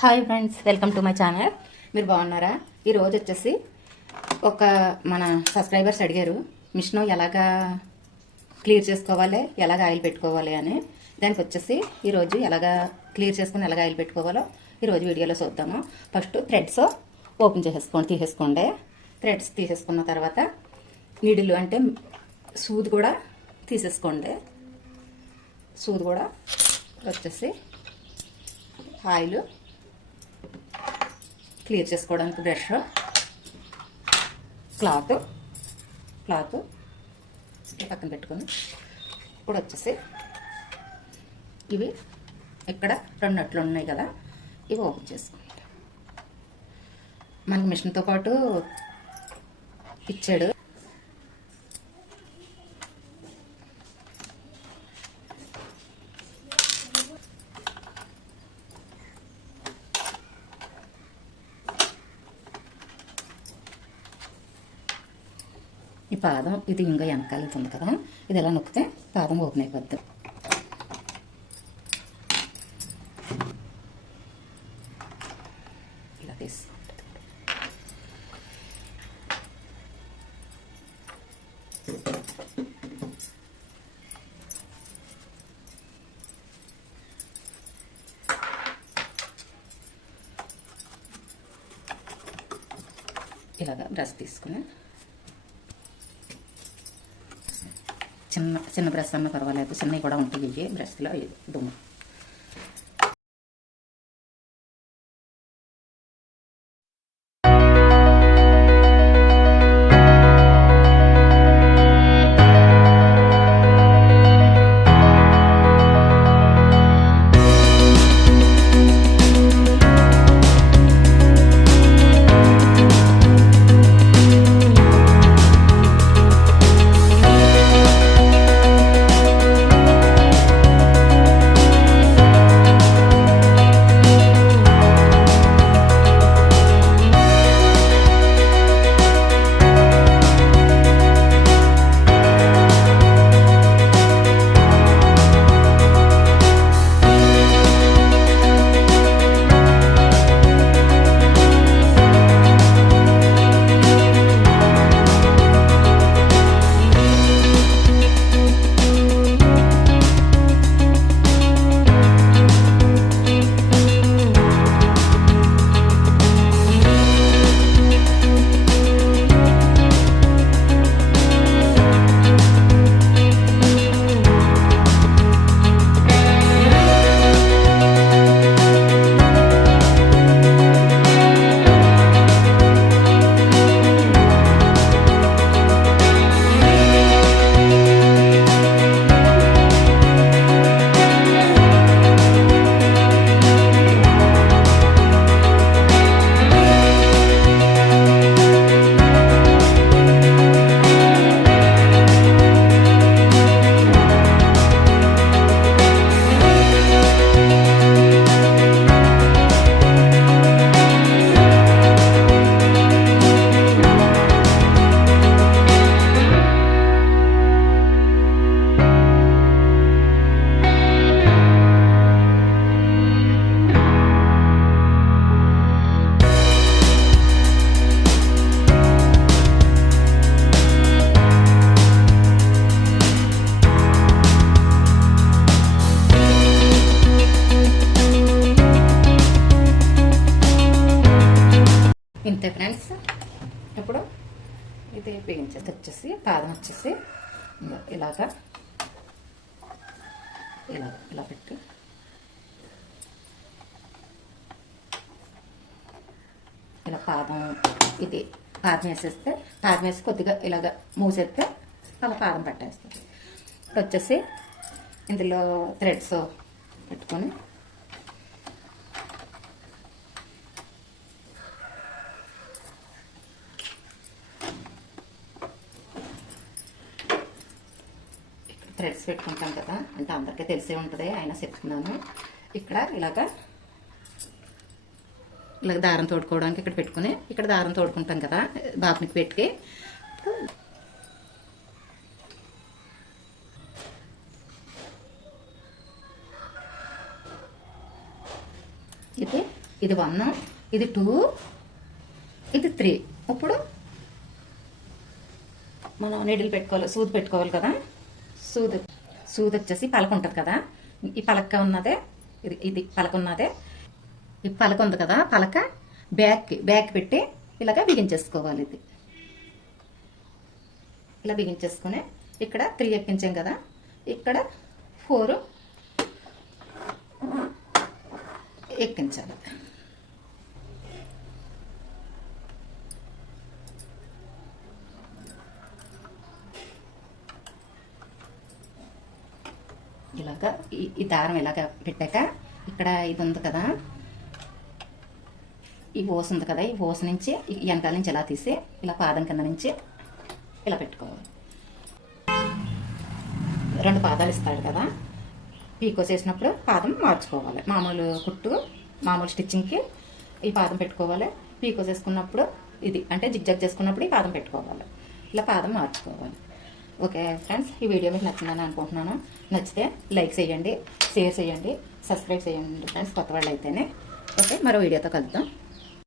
Hi friends, welcome to my channel. మీరు బాగున్నారా? ఈరోజు వచ్చేసి ఒక మన సబ్స్క్రైబర్స్ అడిగారు మిషన్ ఎలాగా క్లియర్ చేసుకోవాలి, ఎలాగ ఆయిల్ పెట్టుకోవాలి అని. దానికి వచ్చేసి ఈరోజు ఎలాగా క్లియర్ చేసుకుని ఎలాగ ఆయిల్ పెట్టుకోవాలో ఈరోజు వీడియోలో చూద్దాము. ఫస్ట్ థ్రెడ్స్ ఓపెన్ తీసేసుకోండి. థ్రెడ్స్ తీసేసుకున్న తర్వాత నీడిల్ అంటే సూది కూడా తీసేసుకోండి. సూది కూడా వచ్చేసి ఆయిల్ క్లియర్ చేసుకోవడానికి బ్రష్, క్లాత్ పక్కన పెట్టుకొని ఇప్పుడు వచ్చేసి ఇవి ఇక్కడ రెండు నట్లు ఉన్నాయి కదా, ఇవి ఓపెన్ చేసుకోండి. మనకి మిషన్తో పాటు ఇచ్చాడు. ఈ పాదం ఇది ఇంకా వెనకాల ఉంది కదా, ఇది ఎలా నొక్కితే పాదం ఓపెన్ అయిపోద్ది. ఇలా తీసి ఇలాగా బ్రష్ తీసుకుని చిన్న బ్రష్ అన్న పర్వాలేదు, చిన్నవి కూడా ఉంటాయి బ్రష్లో దుమ్ము. ఇంతే ఫ్రెండ్స్. ఇప్పుడు ఇది బిగించేది వచ్చేసి పాదం వచ్చేసి ఇలా పెట్టి ఇలా పాదం వేసేస్తే పాదం వేసి కొద్దిగా ఇలాగ మూసేస్తే అలా పాదం పట్టేస్తుంది. ఇప్పుడు వచ్చేసి ఇందులో థ్రెడ్స్ పెట్టుకొని థ్రెడ్స్ పెట్టుకుంటాం కదా, అంటే అందరికీ తెలిసే ఉంటుంది, అయినా చెప్తున్నాను. ఇక్కడ ఇలాగ దారం తోడుకోవడానికి ఇక్కడ పెట్టుకుని ఇక్కడ దారం తోడుకుంటాం కదా బాబునికి పెట్టి. ఇది ఇది 1, ఇది 2, ఇది 3. ఇప్పుడు మనం నీడిల్ పెట్టుకోవాలి, సూది పెట్టుకోవాలి కదా. సూది వచ్చేసి పలక ఉంటుంది కదా, ఈ పలక ఉన్నదే ఇది పలక ఉన్నదే. ఈ పలక ఉంది కదా, పలక బ్యాక్ పెట్టి ఇలాగా బిగించేసుకోవాలి. ఇది ఇలా బిగించేసుకుని ఇక్కడ 3 ఎక్కించాం కదా, ఇక్కడ 4 ఎక్కించాలి. ఇలాగా ఈ దారం ఇలాగా పెట్టాక ఇక్కడ ఇది ఉంది కదా, ఈ ఓసు ఉంది కదా, ఈ ఓసు నుంచి వెనకాల నుంచి ఇలా తీసి ఇలా పాదం కింద నుంచి ఇలా పెట్టుకోవాలి. 2 పాదాలు ఇస్తాడు కదా, పీకో చేసినప్పుడు పాదం మార్చుకోవాలి. మామూలు కుట్టు మామూలు స్టిచ్చింగ్కి ఈ పాదం పెట్టుకోవాలి. పీకో చేసుకున్నప్పుడు ఇది అంటే జిగ్జాగ్ చేసుకున్నప్పుడు ఈ పాదం పెట్టుకోవాలి. ఇలా పాదం మార్చుకోవాలి. ఓకే ఫ్రెండ్స్, ఈ వీడియో మీకు నచ్చిందని అనుకుంటున్నాను. నచ్చితే లైక్ చేయండి, షేర్ చేయండి, సబ్స్క్రైబ్ చేయండి ఫ్రెండ్స్, కొత్త వాళ్ళు అయితేనే. ఓకే, మరో వీడియోతో కలుద్దాం.